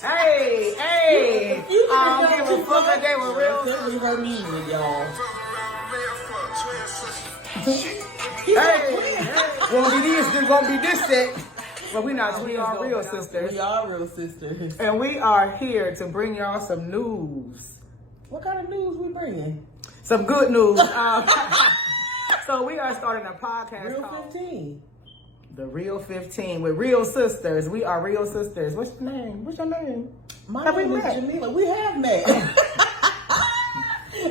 Hey! I don't give a fuck that they were real. Send me her music, y'all. Hey! Won't be this set. But we not. We are real sisters. We are real sisters. And we are here to bring y'all some news. What kind of news we bringing? Some good news. So we are starting a podcast Real called 15. The Real 15 with real sisters. We are real sisters. What's your name? What's your name? My name is Jamila. We have met.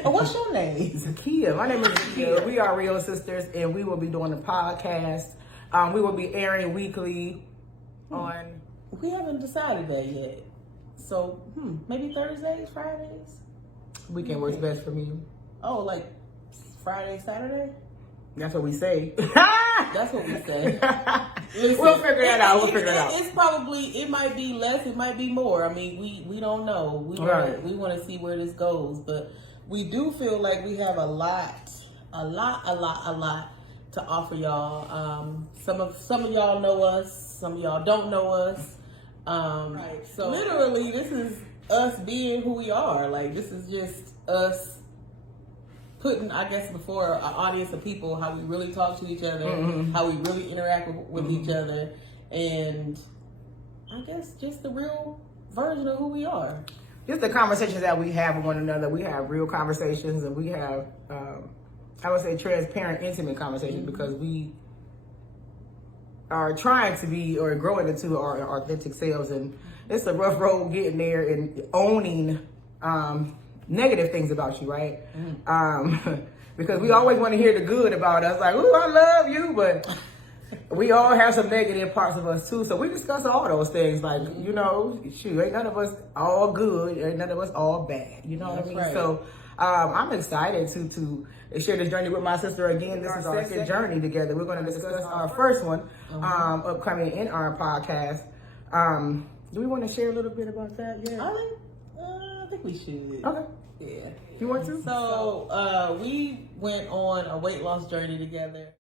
What's your name? Zakia. My name is Zakia. We are real sisters, and we will be doing a podcast. We will be airing weekly on. We haven't decided that yet. So, maybe Thursdays, Fridays? Weekend works best for me. Oh, like Friday, Saturday? That's what we say. That's what we say. Listen, we'll figure that out. We'll figure it out. It's probably, it might be less, it might be more. I mean, we don't know. We want to see where this goes. But we do feel like we have a lot to offer y'all. Some of y'all know us. Some of y'all don't know us. So literally, this is us being who we are. Like, this is just us putting, I guess, before an audience of people, how we really talk to each other, how we really interact with each other, and I guess just the real version of who we are. Just the conversations that we have with one another. We have real conversations, and we have, I would say, transparent, intimate conversations because we are trying to be or growing into our authentic selves, and it's a rough road getting there and owning negative things about you, right? Because we always want to hear the good about us, like, "Ooh, I love you," but we all have some negative parts of us too. So we discuss all those things, like, you know, shoot, ain't none of us all good, ain't none of us all bad. You know what I mean? Right. So I'm excited to share this journey with my sister again. This is our second journey together. We're going to discuss our first one upcoming in our podcast. Do we want to share a little bit about that? Yeah. I think we should. Okay. Yeah. You want to? So we went on a weight loss journey together.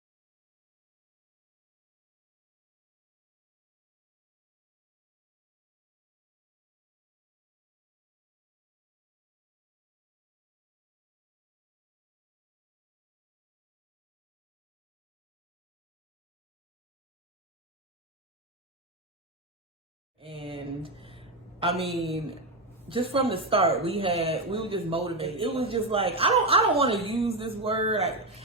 And I mean, just from the start, we were just motivated. It was just like, I don't want to use this word,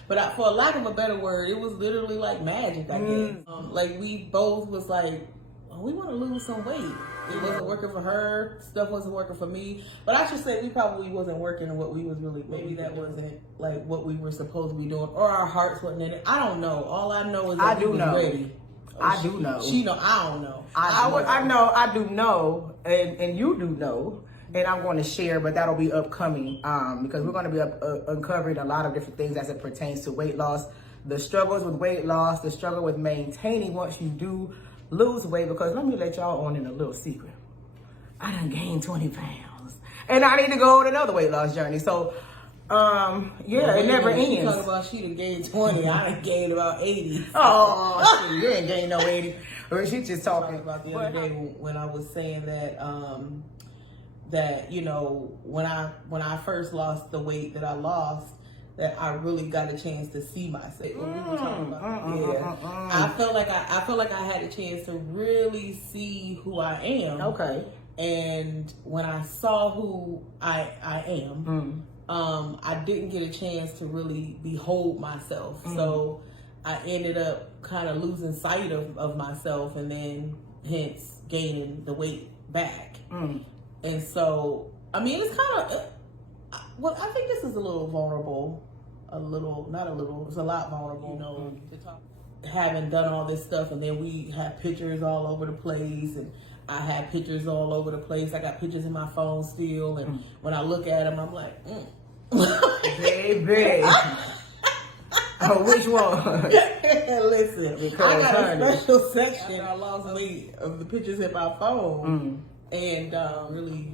but for lack of a better word, it was literally like magic, I guess. Like, we both was like, oh, we want to lose some weight. It wasn't working for her. Stuff wasn't working for me. But I should say we probably wasn't working in what we was really, maybe that wasn't like what we were supposed to be doing, or our hearts wasn't in it. I don't know. All I know is that we was ready. I do know. She know. I don't know. I know. I do know, and you do know, and I'm going to share, but that'll be upcoming because we're going to be uncovering a lot of different things as it pertains to weight loss, the struggles with weight loss, the struggle with maintaining once you do lose weight. Because let me let y'all on in a little secret. I done gained 20 pounds, and I need to go on another weight loss journey. So. It never ends. She talking about she done gained 20. I done gained about 80. Oh, shit, you ain't gained no 80. Or she just talking about the other day when I was saying that that, you know, when I first lost the weight that I lost, that I really got a chance to see myself. When we were talking about I felt like I had a chance to really see who I am. Okay. And when I saw who I am. I didn't get a chance to really behold myself. So I ended up kind of losing sight of myself, and then hence gaining the weight back. And so, I mean, it's kind of, I think this is a little vulnerable. It's a lot vulnerable, you know, to talk. Having done all this stuff, and then we had pictures all over the place, and I had pictures all over the place. I got pictures in my phone still, and when I look at them, I'm like, baby. Oh, which one? Listen, I got a special section. I lost weight of the pictures in my phone, and really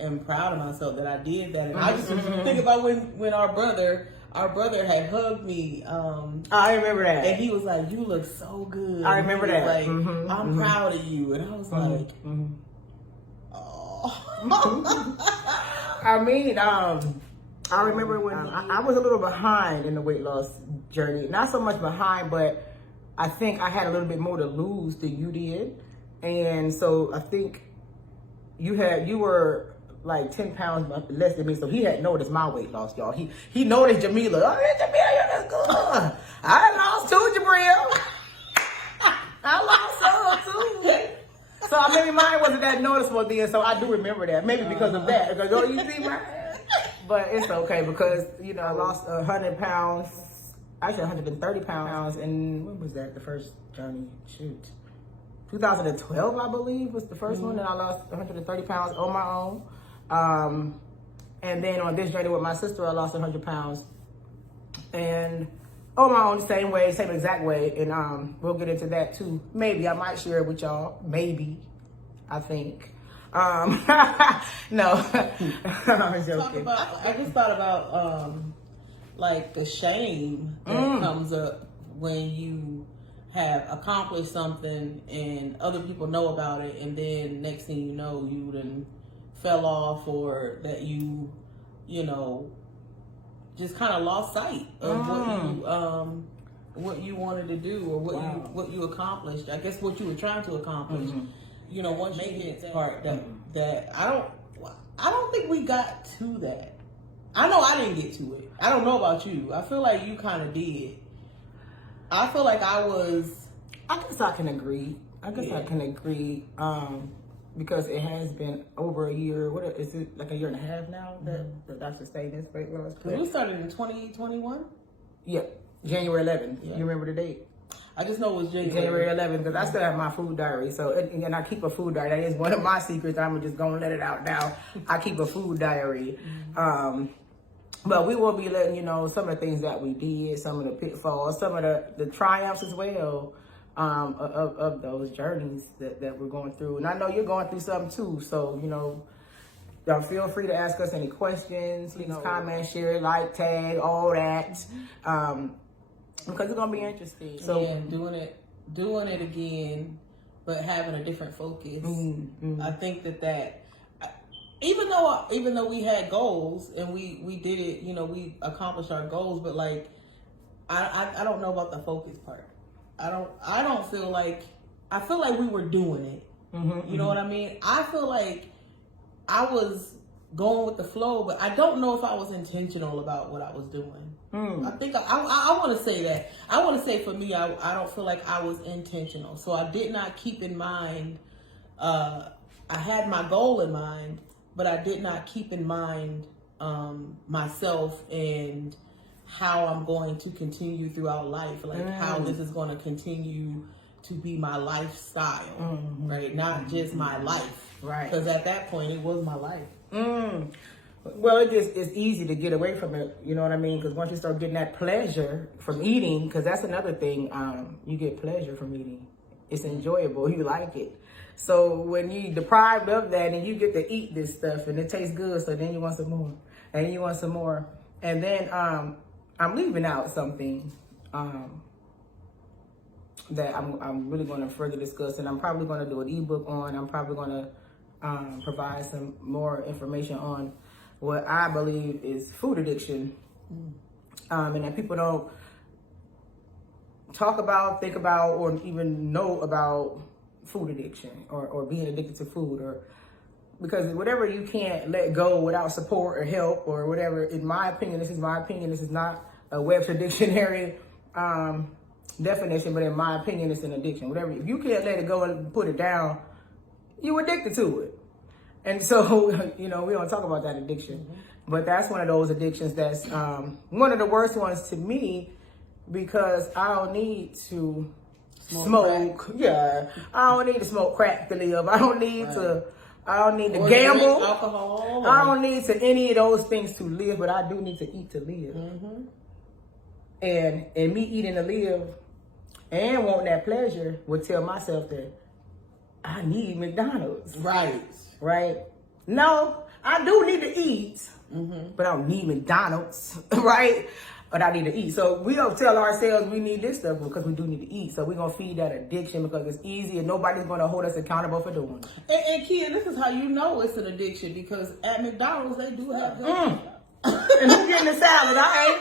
am proud of myself that I did that. And I just think about when our brother had hugged me. I remember that, and he was like, "You look so good." I remember that. Like, I'm proud of you, and I was like, "Oh." I mean, I remember when I was a little behind in the weight loss journey. Not so much behind, but I think I had a little bit more to lose than you did. And so I think you were like 10 pounds less than me. So he had noticed my weight loss, y'all. He noticed Jamila. Oh, yeah, Jamila, you're good. I lost too, Jabril. I lost some too. So maybe mine wasn't that noticeable then, so I do remember that. Maybe because of that. Because, oh, you see mine? But it's okay because, I lost 100 pounds, actually 130 pounds. And when was that, the first journey? Shoot. 2012, I believe, was the first one. And I lost 130 pounds on my own. And then on this journey with my sister, I lost 100 pounds. And on my own, same exact way. And we'll get into that too. Maybe I might share it with y'all. Maybe, I think. No, I'm joking. I just thought about like the shame that comes up when you have accomplished something and other people know about it, and then next thing you know, you then fell off, or that you just kind of lost sight of what you wanted to do, or what you accomplished. I guess what you were trying to accomplish. Once you hit that part that I don't think we got to that. I know I didn't get to it. I don't know about you. I feel like you kind of did. I feel like I guess I can agree. I can agree. Because it has been over a year. What is it, like a year and a half now that the doctor stayed in this weight loss? We started in 2021? Yeah, January 11th. Yeah. You remember the date? I just know it was January 11th because I still have my food diary. So, and I keep a food diary. That is one of my secrets. I'm just going to let it out now. I keep a food diary. But we will be letting you know some of the things that we did, some of the pitfalls, some of the triumphs as well. Of those journeys that we're going through. And I know you're going through something too. So, y'all feel free to ask us any questions, comment, share, like, tag, all that. Because it's going to be interesting. So doing it again, but having a different focus. I think that even though we had goals and we did it, we accomplished our goals, but like, I don't know about the focus part. I feel like we were doing it. You know what I mean? I feel like I was going with the flow, but I don't know if I was intentional about what I was doing. I think I want to say that. I want to say for me, I don't feel like I was intentional. So I did not keep in mind, I had my goal in mind, but I did not keep in mind myself and how I'm going to continue throughout life, like how this is going to continue to be my lifestyle, right? Not just my life, right? Because at that point, it was my life. Well, it's easy to get away from it, you know what I mean? Because once you start getting that pleasure from eating, because that's another thing, you get pleasure from eating. It's enjoyable, you like it. So when you deprived of that and you get to eat this stuff and it tastes good, so then you want some more, and you want some more, and then I'm leaving out something that I'm really going to further discuss, and I'm probably going to do an ebook on. I'm probably going to provide some more information on what I believe is food addiction, and that people don't talk about, think about, or even know about food addiction or being addicted to food, or because whatever you can't let go without support or help or whatever. In my opinion, this is my opinion. This is not a Webster Dictionary definition, but in my opinion, it's an addiction. Whatever, if you can't let it go and put it down, you're addicted to it. And so, we don't talk about that addiction, but that's one of those addictions that's one of the worst ones to me, because I don't need to smoke. Yeah, I don't need to smoke crack to live. I don't need to gamble. Alcohol. I don't need to any of those things to live, but I do need to eat to live. And me eating to live and wanting that pleasure would tell myself that I need McDonald's. Right? No, I do need to eat, but I don't need McDonald's, right? but I need to eat. So we don't tell ourselves we need this stuff because we do need to eat. So we're going to feed that addiction because it's easy and nobody's going to hold us accountable for doing it. And Kia, this is how you know it's an addiction because at McDonald's they do have good And who's getting the salad? I ain't.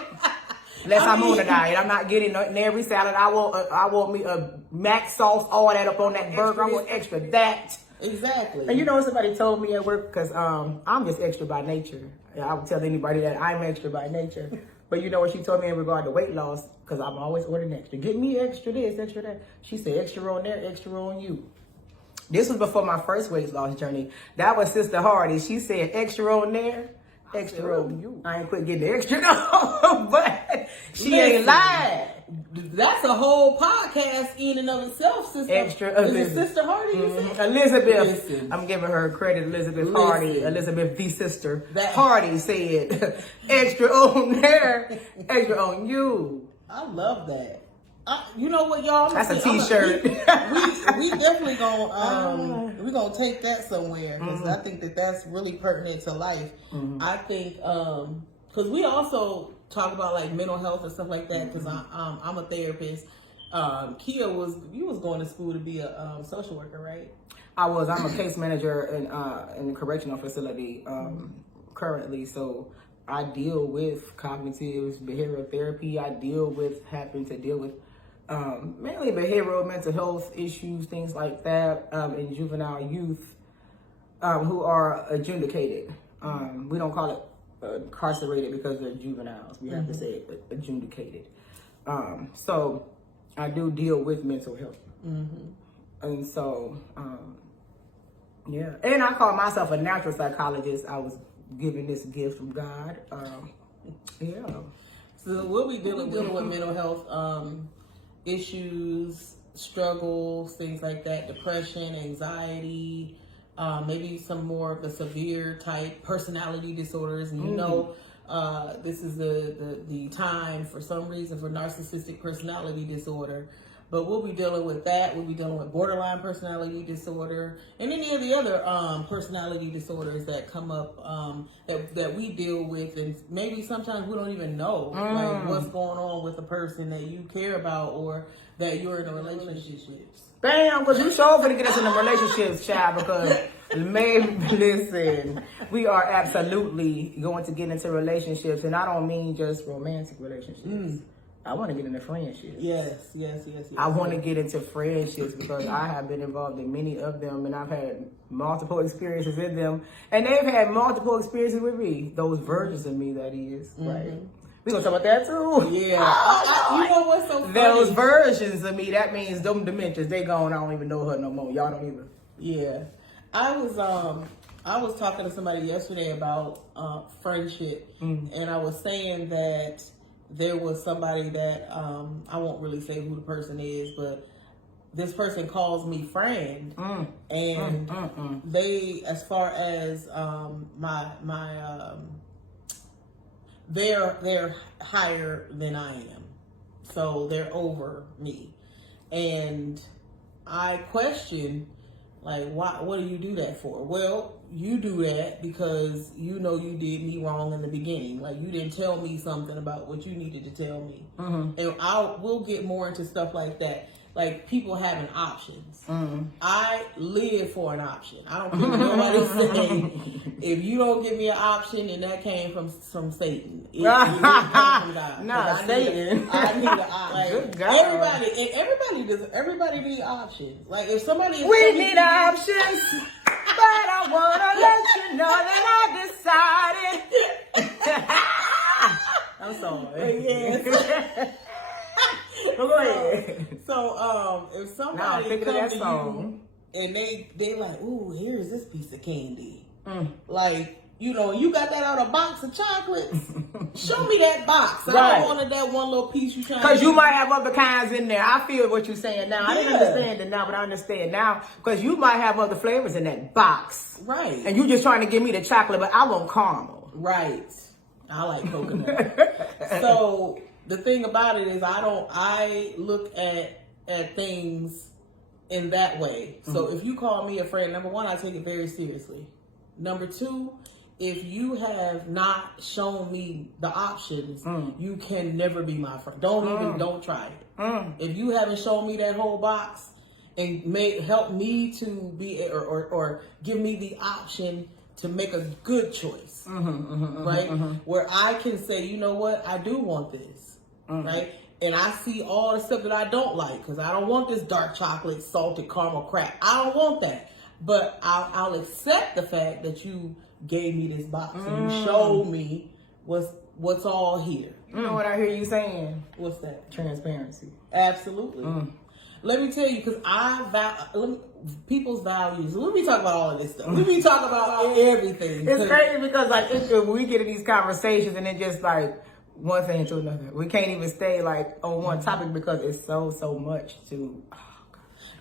Unless I'm on a diet. I'm not getting in every salad. I want me a mac sauce, all that up on that burger. I want extra that. Exactly. And you know what somebody told me at work? Because I'm just extra by nature. I would tell anybody that I'm extra by nature. But you know what she told me in regard to weight loss? Because I'm always ordering extra. Get me extra this, extra that. She said extra on there, extra on you. This was before my first weight loss journey. That was Sister Hardy. She said extra on there, extra on you. I ain't quit getting the extra no, but she ain't lied. That's a whole podcast in and of itself, Sister. Extra Is it Sister Hardy? Elizabeth. Listen. I'm giving her credit. Elizabeth Hardy. Elizabeth the sister. That Hardy said, extra on there, extra on you. I love that. You know what, y'all? That's a T-shirt. We definitely gonna take that somewhere because I think that's really pertinent to life. I think because we also talk about like mental health and stuff like that because I'm a therapist. Kia you was going to school to be a social worker, right? I'm a case manager in a correctional facility currently, so I deal with cognitive behavioral therapy. I happen to deal with mainly behavioral mental health issues, things like that, in juvenile youth who are adjudicated. We don't call it incarcerated because they're juveniles. We have to say it, adjudicated. So I do deal with mental health. And so, yeah. And I call myself a natural psychologist. I was given this gift from God. Yeah. So we'll be dealing with mental health issues, struggles, things like that, depression, anxiety, maybe some more of the severe type personality disorders. And you know, this is the time for some reason for narcissistic personality disorder. But we'll be dealing with that. We'll be dealing with borderline personality disorder and any of the other personality disorders that come up that we deal with. And maybe sometimes we don't even know like what's going on with the person that you care about or that you're in a relationship with. Bam, because you sure going to get us in a relationships, child, because maybe, listen, we are absolutely going to get into relationships. And I don't mean just romantic relationships. I want to get into friendships. Yes. I want to get into friendships because I have been involved in many of them and I've had multiple experiences in them. And they've had multiple experiences with me. Those versions of me, that is. Right. We're going to talk about that too. Yeah. You know what's so funny? Those versions of me, that means them dementias, they gone. I don't even know her no more. Y'all don't either. Yeah. I was talking to somebody yesterday about friendship. And I was saying that there was somebody that I won't really say who the person is, but this person calls me friend, and they, as far as they're higher than I am, so they're over me, and I question, like, why? What do you do that for? Well, you do that because you know you did me wrong in the beginning. Like, you didn't tell me something about what you needed to tell me. And we'll get more into stuff like that. Like, people having options. I live for an option. I don't care what nobody say. If you don't give me an option, then that came from Satan. It came from God. Not Satan. I need an option. Good God. Everybody need options. Like, if somebody we need options. But I wanna let you know that I decided. I'm sorry. Yes. Well, go ahead. So, if somebody comes to song. you and they like, ooh, here's this piece of candy. Like, you know, you got that out of a box of chocolates. Show me that box. I don't want that one little piece you trying to. Because you might have other kinds in there. I feel what you're saying now. I didn't understand it now, but I understand now. Because you might have other flavors in that box. Right. And you just trying to give me the chocolate, but I want caramel. Right. I like coconut. So the thing about it is I look at things in that way. So if you call me a friend, number one, I take it very seriously. Number two, if you have not shown me the options, you can never be my friend. Don't try it. If you haven't shown me that whole box and help me to be or give me the option to make a good choice, right? Where I can say, you know what, I do want this, right? And I see all the stuff that I don't like, because I don't want this dark chocolate, salted caramel crap. I don't want that. But I'll accept the fact that you gave me this box and you showed me what's all here. You know what I hear you saying? What's that? Transparency. Absolutely. Let me tell you, because people's values. Let me talk about all of this stuff. Let me talk about everything. It's crazy because like we get in these conversations and it just like one thing to another. We can't even stay like on one topic because it's so much to.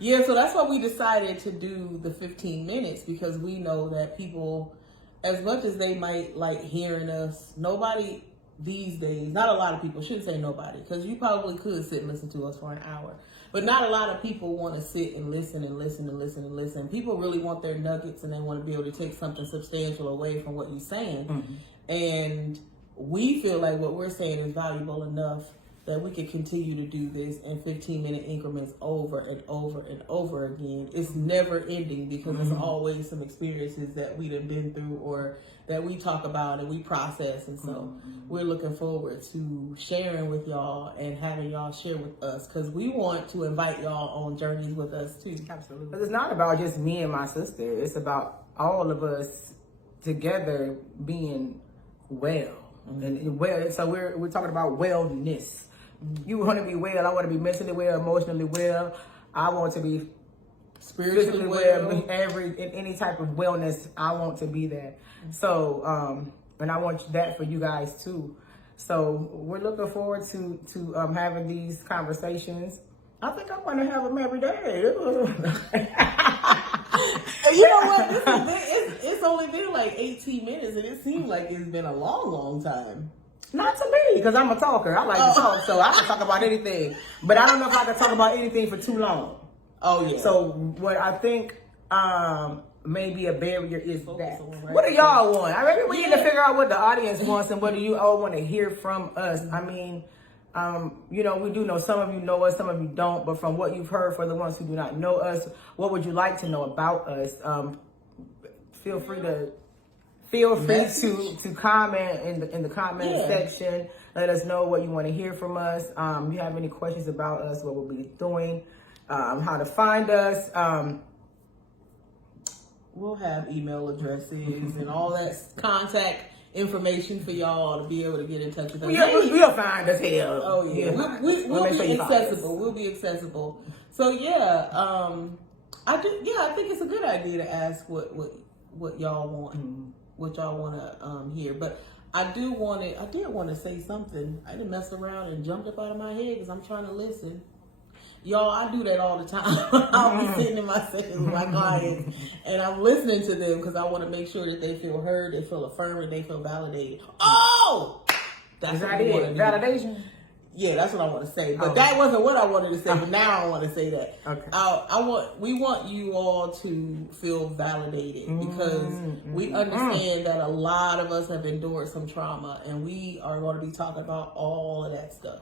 Yeah, so that's why we decided to do the 15 minutes, because we know that people, as much as they might like hearing us, nobody these days, not a lot of people, shouldn't say nobody, because you probably could sit and listen to us for an hour, but not a lot of people want to sit and listen and listen and listen and listen. People really want their nuggets and they want to be able to take something substantial away from what you're saying. And we feel like what we're saying is valuable enough that we could continue to do this in 15-minute increments over and over and over again. It's never ending, because there's always some experiences that we done been through or that we talk about and we process. And so we're looking forward to sharing with y'all and having y'all share with us, because we want to invite y'all on journeys with us too. Absolutely. But it's not about just me and my sister. It's about all of us together being well. And well, so we're talking about wellness. You want to be well. I want to be mentally well, emotionally well. I want to be spiritually well. In any type of wellness, I want to be there. So, and I want that for you guys too. So we're looking forward to having these conversations. I think I want to have them every day. You know what? It's only been like 18 minutes, and it seems like it's been a long time. Not to me, because I'm a talker. I like to talk, so I can talk about anything. But I don't know if I can talk about anything for too long. Oh, yeah. So what I think may be a barrier is that. What do y'all want? I mean, we need to figure out what the audience wants and what do you all want to hear from us. I mean, you know, we do know some of you know us, some of you don't. But from what you've heard, for the ones who do not know us, what would you like to know about us? Feel free to comment in the comment section. Let us know what you want to hear from us. If you have any questions about us, what we'll be doing, how to find us. We'll have email addresses and all that contact information for y'all to be able to get in touch with us. We'll find us here. Oh yeah, we'll be accessible. We'll be accessible. So yeah, I think it's a good idea to ask what y'all want. What y'all want to hear. But I did want to say something. I didn't mess around and jumped up out of my head because I'm trying to listen. Y'all, I do that all the time. I'll be sitting in my sessions with my clients and I'm listening to them because I want to make sure that they feel heard, they feel affirmed, they feel validated. Oh! That's what I want to do. Validation? Yeah, that's what I want to say. But that wasn't what I wanted to say, but now I want to say that. Okay. We want you all to feel validated because we understand that a lot of us have endured some trauma and we are going to be talking about all of that stuff.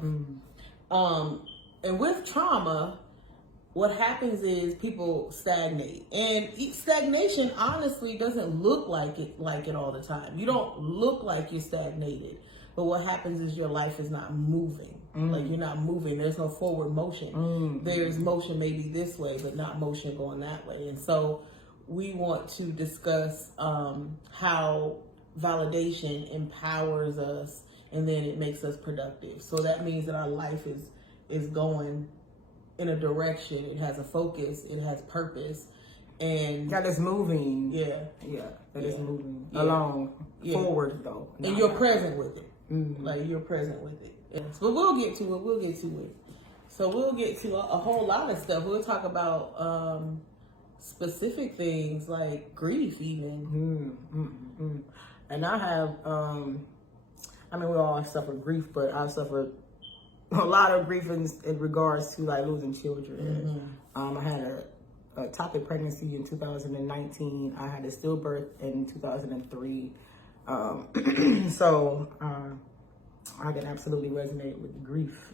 And with trauma, what happens is people stagnate. And stagnation honestly doesn't look like it all the time. You don't look like you're stagnated. But what happens is your life is not moving. Like you're not moving. There's no forward motion. There's motion maybe this way, but not motion going that way. And so we want to discuss how validation empowers us and then it makes us productive. So that means that our life is going in a direction. It has a focus. It has purpose. And that is moving. That is moving along forward though. And you're present with it. Like you're present with it. Yes. But we'll get to it. So we'll get to a whole lot of stuff. We'll talk about specific things like grief even. And I have, I mean, we all suffer grief, but I suffered a lot of grief in regards to like losing children. I had a topic pregnancy in 2019. I had a stillbirth in 2003. So I can absolutely resonate with grief,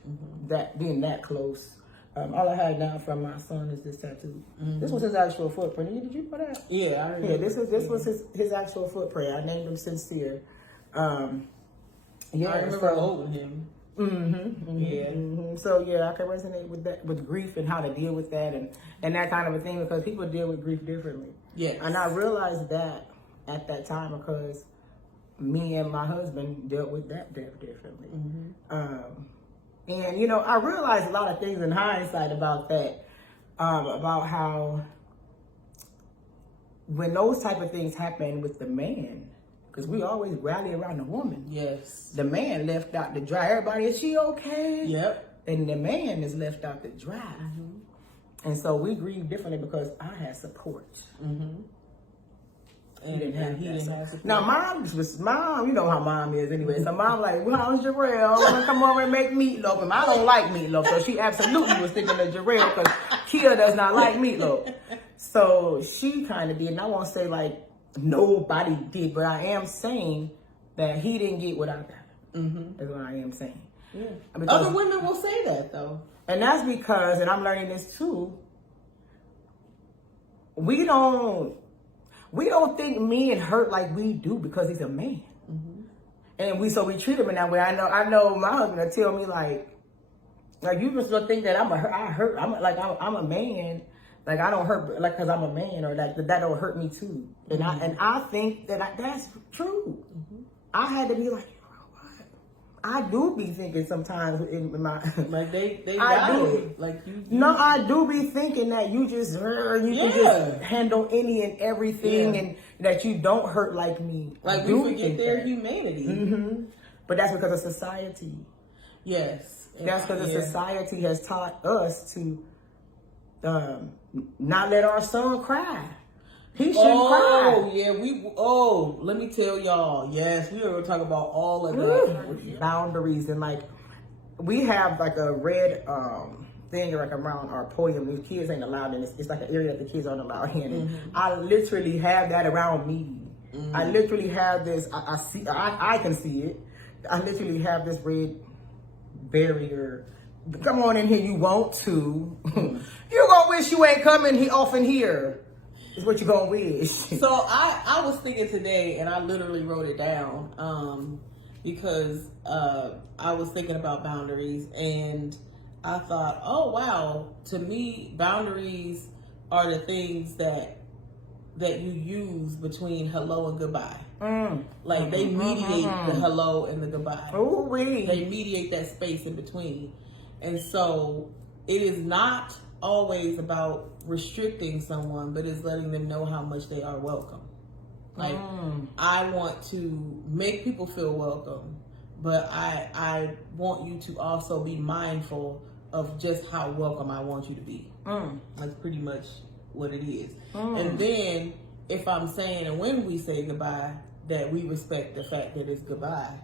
that being that close. All I had now from my son is this tattoo. This was his actual footprint. Did you know that? Yeah, I remember. Yeah, this was his actual footprint. I named him Sincere. I remember holding him. So yeah, I can resonate with that, with grief and how to deal with that and that kind of a thing, because people deal with grief differently. Yes. And I realized that at that time because me and my husband dealt with that death differently. And I realized a lot of things in hindsight about that, about how when those type of things happen with the man, because we always rally around the woman. Yes. The man left out to dry. Everybody, is she okay? Yep. And the man is left out to dry. And so we grieve differently because I had support. And he didn't have support. Now, mom, you know how mom is anyway. So mom like, well, how's Jarrell? Want to come over and make meatloaf? And I don't like meatloaf. So she absolutely was thinking of Jarrell because Kia does not like meatloaf. So she kind of did. And I won't say like nobody did, but I am saying that he didn't get what I got. That's what I am saying. Yeah. Because other women will say that though. And that's because, and I'm learning this too, we don't think men hurt like we do because he's a man. And we treat him in that way. I know my husband will tell me like you just don't think that I hurt. I'm a man. Like I don't hurt like because I'm a man, or like that don't hurt me too. And I think that that's true. I had to be like, I do be thinking sometimes in my like they I do like you. No, I do be thinking that you can just handle any and everything, and that you don't hurt like me. Like we forget their humanity. But that's because of society. Yes, that's because the society has taught us to not let our son cry. He shouldn't cry. Oh, yeah, let me tell y'all. Yes, we are going to talk about all of that. Boundaries, and like, we have like a red thing like around our podium. The kids ain't allowed in. It's like an area that the kids aren't allowed in. I literally have that around me. I literally have this, I can see it. I literally have this red barrier. Come on in here, you want to. You gonna wish you ain't coming off in here. Is what you gonna wish. So I was thinking today, and I literally wrote it down because I was thinking about boundaries, and I thought, oh wow, to me, boundaries are the things that you use between hello and goodbye. Like they mediate the hello and the goodbye. They mediate that space in between, and so it is not always about restricting someone, but it's letting them know how much they are welcome. Like I want to make people feel welcome, but I want you to also be mindful of just how welcome I want you to be. That's pretty much what it is. And then if I'm saying, and when we say goodbye, that we respect the fact that it's goodbye.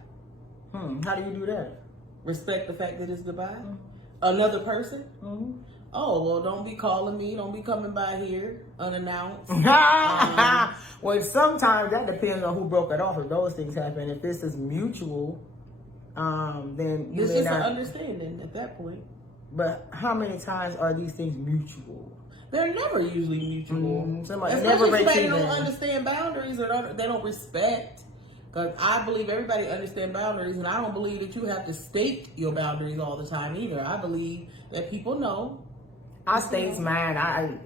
How do you do that? Respect the fact that it's goodbye? Another person? Oh, well, don't be calling me. Don't be coming by here unannounced. Well, sometimes that depends on who broke it off. If those things happen, if this is mutual, then you it's may just not. an understanding at that point. But how many times are these things mutual? They're never usually mutual. Somebody don't understand boundaries or they don't respect. Because I believe everybody understands boundaries, and I don't believe that you have to state your boundaries all the time either. I believe that people know. I states mine.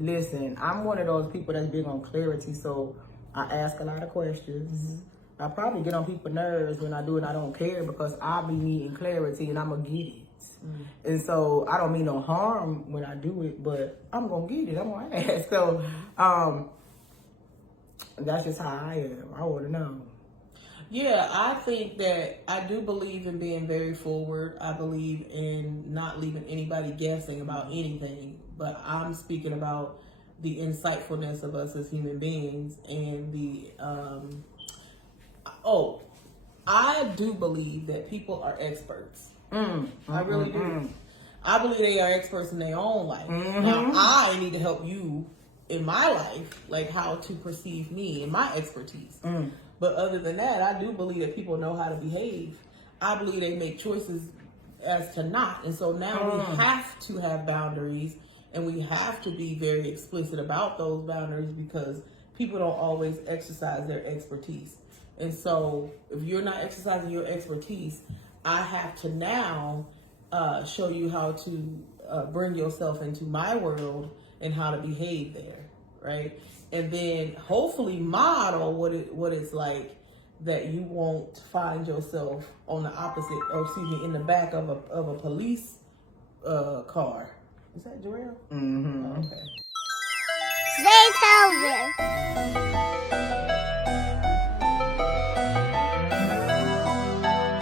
Listen, I'm one of those people that's big on clarity, so I ask a lot of questions. I probably get on people's nerves when I do it. I don't care because I be needing clarity, and I'm gonna get it. And so I don't mean no harm when I do it, but I'm gonna get it. I'm gonna ask. So that's just how I am. I want to know. Yeah, I think that I do believe in being very forward. I believe in not leaving anybody guessing about anything, but I'm speaking about the insightfulness of us as human beings and the, I do believe that people are experts. I really do. I believe they are experts in their own life. Now, I need to help you in my life, like how to perceive me and my expertise. But other than that, I do believe that people know how to behave. I believe they make choices as to not. And so now we have to have boundaries, and we have to be very explicit about those boundaries, because people don't always exercise their expertise. And so if you're not exercising your expertise, I have to now show you how to bring yourself into my world and how to behave there, right? And then hopefully model what it's like that you won't find yourself on the opposite, or excuse me, in the back of a police car. Is that Jarrell? Mm-hmm. Oh, okay. Stay tuned.